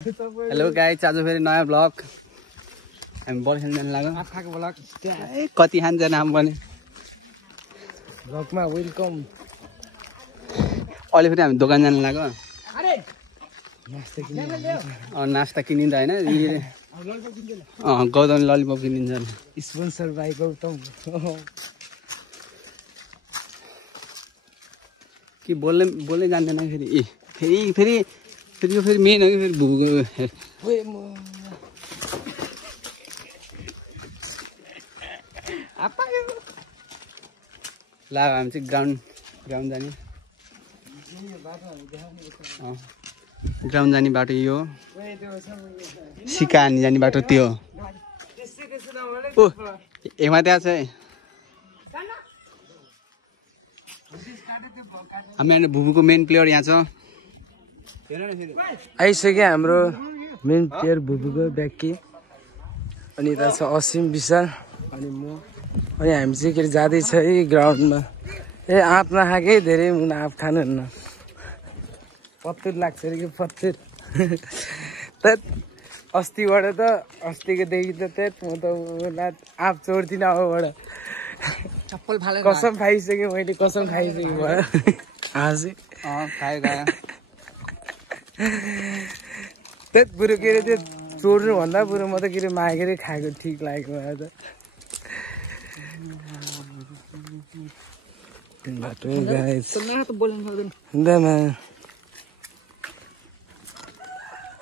Hello guys, आज फेरि नयाँ ब्लग हामी बल खेल्न जान लाग्यो। आँखाको ब्लग कति खान्छ नाम पनि ब्लगमा वेलकम। अहिले फेरि हामी दोकान जान लाग्यो। नास्ता नास्ता किनिन्छ होइन, गौतम ललिपप किनिन्छ। Sponsor by Gautam. कि बोल्नै जान्दैन फेरि यो फेरि मेन हो कि फेरि भुबुको लाग हामी चाहिँ ग्राउन्ड जाने। ग्राउन्ड जाने बाटो यो, सिका हानी जाने बाटो त्यो। ओ एमा त्यहाँ छ हामी भुबुको मेन प्लेयर यहाँ छ। आइसक्यो हाम्रो मेन प्लेयर भुबुको ब्याकी। अनि यता छ असीम विशाल अनि म। अनि हामी चाहिँ के अरे जाँदैछ है ग्राउन्डमा। आँप नखाएकै धेरै मुना आँप खानुहुन्न। पत्तुर लाग्छ अरे कि पत्तुर। अस्तिबाट त अस्तिकोदेखि त म त आँप चोर्दिनँ अबबाट। कसम खाइसकेँ मैले, कसम खाइसकेँ भयो आज खायो त्यही बुढो के अरे त्यो चोर्नुभन्दा बुढो म त के अरे मागेरै खाएको ठिक लागेको मलाई त।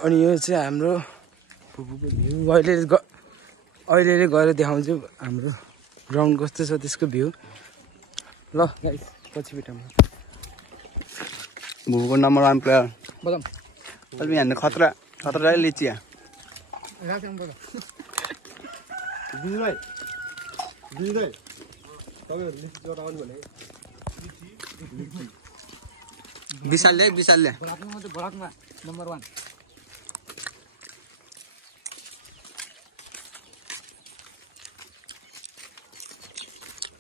अनि यो चाहिँ हाम्रो भुबुको भ्यू। अहिले गएर देखाउँछु हाम्रो ग्राउन्ड कस्तो छ त्यसको भ्यू। ल गाइस पछि भेटौँ। भुबुको नम्बर 1 प्लेयर अलि यहाँ खतरा लिचिया विशालले नम्बर 1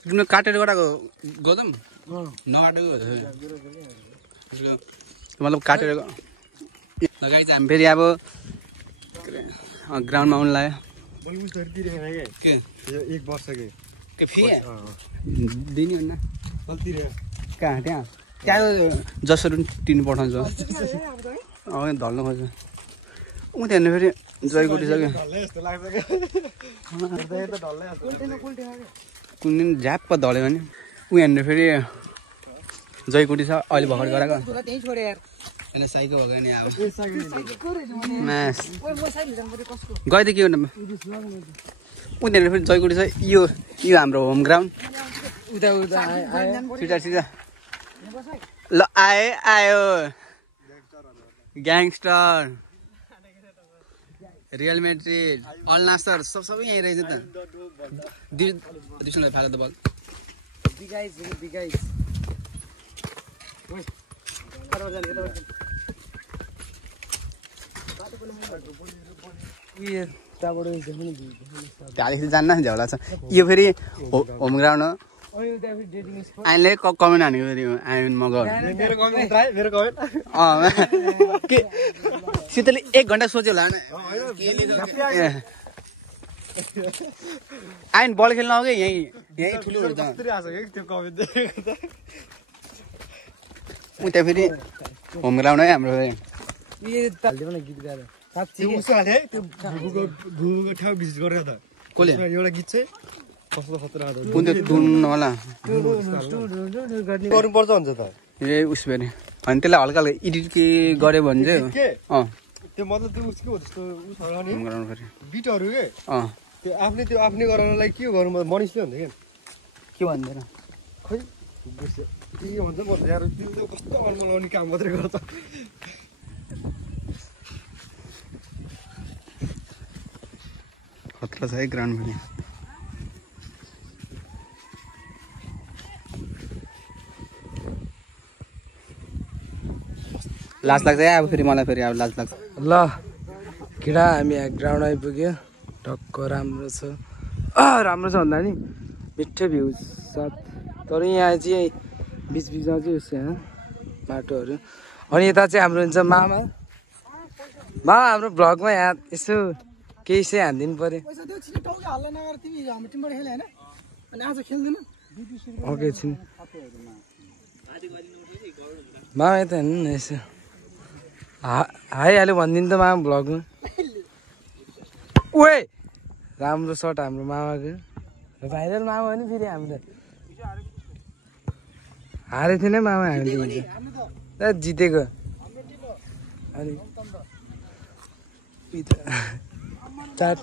तिमीले काटेर गराएको गौतम नकाटेको मतलब काटेर लगाइ चाहिँ हामी फेरि अब ग्राउन्डमा आउनु लाग्यो। दिने हुन्न कहाँ त्यहाँ जसरी तिर्नु पठाउँछ। धल्नु खोज्छ ऊ त्यहाँ फेरि जय गुटिसक्यो। कुन दिन झ्याप्प धल्यो भने ऊ यहाँनिर फेरि जय कुटी छ अहिले भर्खर गराएको। साइको भएको नि अब गयो त के गर्नु ऊ त्यहाँनिर फेरि जयकुटी छ। यो हाम्रो होम ग्राउन्ड। सिधा ल आयो ग्याङस्टर रियल मैड्रिड अल नासर सबै यहीँ रहेछ त। दुईसलाई फाल्यो त बल। त्यहाँदेखि जान्न झ्याउला छ। यो फेरि होम ग्राउन्ड हो। आइले कमेन्ट हानेको फेरि आयो म गयो के शीतलले 1 घन्टा सोच्यो होला आइन बल खेल्न आऊ कि यहीँ ठुलो हुन्छ। उता फेरि होम ग्राउन्ड है हाम्रो। एउटा गीत चाहिँ कस्तो खतरा कुन त्यो टुन होला गर्नुपर्छ भन्छ त। ए उस फेरि अनि त्यसलाई हल्का एडिट के गऱ्यो भने चाहिँ त्यो मतलब त्यो उसको हो त्यस्तो होम ग्राउन्ड फेरि बिटहरू के त्यो आफ्नै गराउनलाई के गर्नु मनिसले हुन्छ के भन्दैन खै के भन्छ भन्दा यार त्यो कस्तो अलमलाउने काम मात्रै गर्छ। खतरा छ है ग्राउन्ड पनि। लाज लाग्छ अब फेरि मलाई फेरि अब लाज लाग्छ। ल केटा हामी ग्राउन्ड आइपुग्यो। टक्क राम्रो छ भन्दा नि मिठो भ्यू साथ। तर यहाँ चाहिँ बिचमा चाहिँ उसको यहाँ बाटोहरू। अनि यता चाहिँ हाम्रो हुन्छ मामा मामा हाम्रो भ्लगमा यहाँ यसो केही चाहिँ हानिदिनु पर्यो। ओके छिन् मामा यता हेर्नु न यसो हाइहाल्यो भनिदिनु त मामा भ्लगमा। ओए राम्रो सर्ट हाम्रो मामाको भाइरल मामा हो नि फेरि हाम्रो हारेको थिएन मामा हामीले जितेको अनि चार्न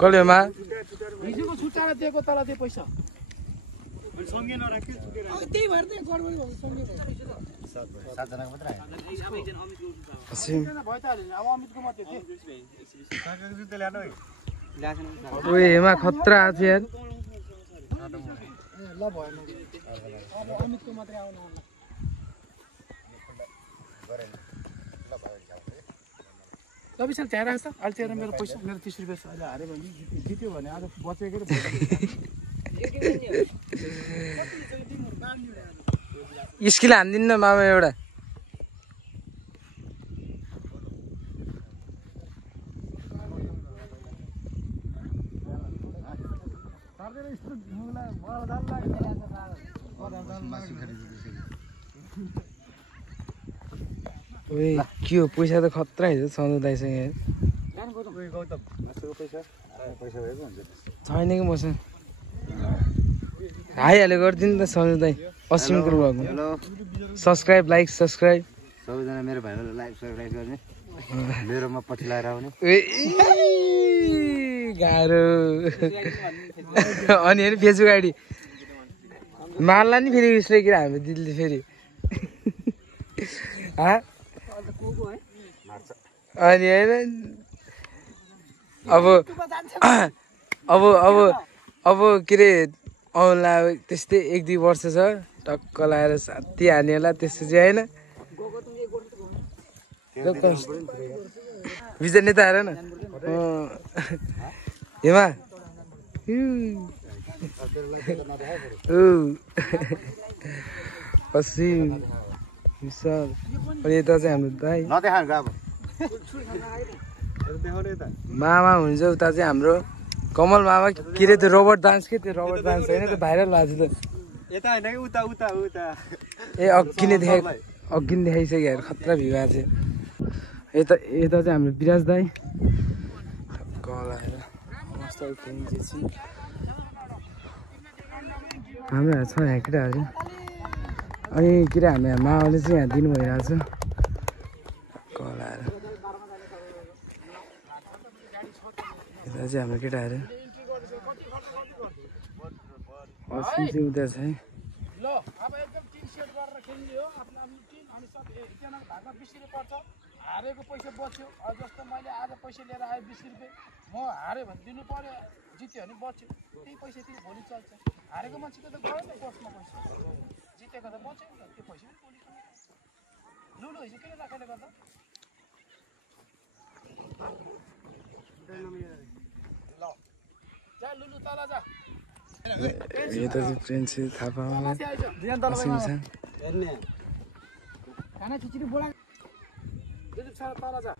कसलेमा हिजोको छुट्टाएर दिएको तल त्यो पैसा हेमा खतरा आएको थियो यार विशाल त्यहाँ राख्छ अहिले त्यहाँ मेरो पैसा मेरो 30 रुपियाँ छ अहिले हाऱ्यो भने जित्यो भने आज बचेको स्किल हानिदिनु न मामा एउटा के हो पैसा त खतरा हिजो सन्जु दाइसँग छैन कि मसँग हाइहाल्यो गरिदिनु त सन्जु दाइ असीमको भ्लगमा सब्सक्राइब लाइक सब्सक्राइब सबैजना मेरो भाइहरूलाई लाइक सब्सक्राइब गर्ने मेरोमा पछि लगाएर आउने गाह्रो अनि हेर्नु फेसबुक आइडी मार्ला नि फेरि उसले किन हाम्रो दिदीले फेरि अनि होइन अब के अरे आउला त्यस्तै 1-2 वर्ष छ टक्क लगाएर साथी हाने होला त्यसपछि होइन विजय नेता आएर न हेमा असीम विशाल अनि यता चाहिँ हाम्रो दाइ मामा हुन्छ उता चाहिँ हाम्रो कमल मामा के अरे त्यो रोबोट डान्स के त्यो रोबोट डान्स होइन त्यो भाइरल भएको छ ए अघि नै देखाइसक्यो यार खतरा भ्यू भएको थियो यता चाहिँ हाम्रो विराज दाई कल आएर मस्त हाम्रो छ यहाँ केटाहरू अनि के अरे हाम्रो मामाले चाहिँ यहाँ दिनु भइरहेको छ कल आएर यता चाहिँ हाम्रो केटाहरू असीम चाहिँ उता छ है ल अब एकदम टिम सेट गरेर खेल्ने हो आफ्नो आफ्नो टिम अनि सब एकजनाको भागमा 20 रुपैयाँ पर्छ हारेको पैसा बच्यो अब जस्तो मैले आज पैसा लिएर आए 20 रुपैयाँ म हारे भने दिनु पर्यो जित्यो भने बच्यो त्यही पैसा तिमी भोलि चल्छ हारेको मान्छेको त गयो नि बसमा पैसा जितेको त बच्यो नि त त्यो पैसा पनि भोलि लुलु हिजो किन राखेर गर्दा ल जा लुलु तल जा यता चाहिँ फ्रेन्ड चाहिँ थापा असीम छ खाना खिचडी बोला दुई छ तल जा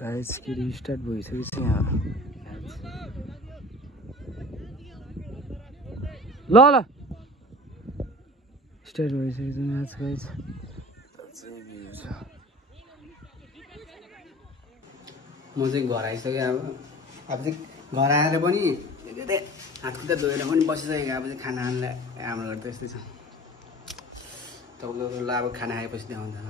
गाइस के रिस्टार्ट भइसकेपछि यहाँ ल स्टार्ट भइसकेछ म्याच गाइस म चाहिँ घर आइसकेँ अब चाहिँ घर आएर पनि हातखुट्टा धोएर पनि बसिसकेको अब चाहिँ खाना खानलाई हाम्रो घर त यस्तै छ तपाईँको अब खाना खाएपछि देखाउँदा